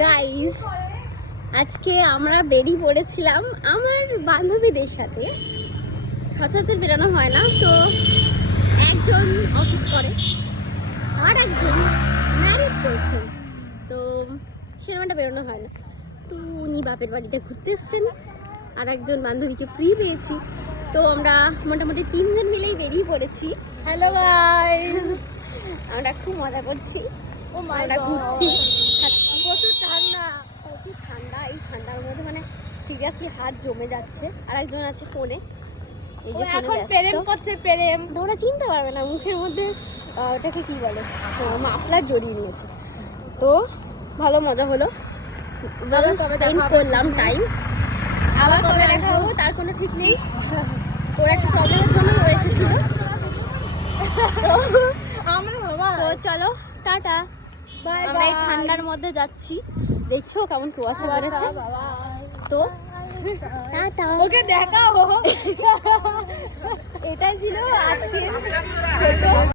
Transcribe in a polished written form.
Guys, আজকে আমরা বেরিয়ে পড়েছিলাম আমার বান্ধবীদের সাথে। সচরাচর বেরোনো হয় না, তো একজন অফিস করে আর একজন ম্যারিড পার্সন, তো সেরকমটা বেরোনো হয় না। তো উনি বাপের বাড়িতে ঘুরতে এসছেন, আর একজন বান্ধবীকে ফ্রি পেয়েছি, তো আমরা মোটামুটি 3 জন মিলেই বেরিয়ে পড়েছি। হ্যালো গাইস, আমরা খুব মজা করছি, ও মাই আমরা গড, ঘুরছি, প্রচুর ঠান্ডা। প্রচুর ঠান্ডা। এই ঠান্ডার মধ্যে মানে সিরিয়াসলি হাত জমে যাচ্ছে। আর একজন আছে ফোনে, এই ও যে ফোনে এখন ব্যস্ত। প্রেম করছে, প্রেম। তোমরা চিনতে পারবে না, মুখের মধ্যে ওটাকে কি বলে, মাফলার জড়িয়ে নিয়েছে। তো ভালো মজা হলো, আবার কবে দেখা হবে? করলাম টাইম। আবার কবে দেখা হবো তার কোনো ঠিক নেই। ওর একটা প্রবলেমের জন্য ও এসেছিল। আমরা বাবা, তো চলো টাটা। বাই আমরা এই বাই। ঠান্ডার মধ্যে যাচ্ছি, দেখছো কেমন কুয়াশা পড়েছে। বাবা, তো টাটা। ওকে দেখাও। এটাই ছিল আজকে ছোট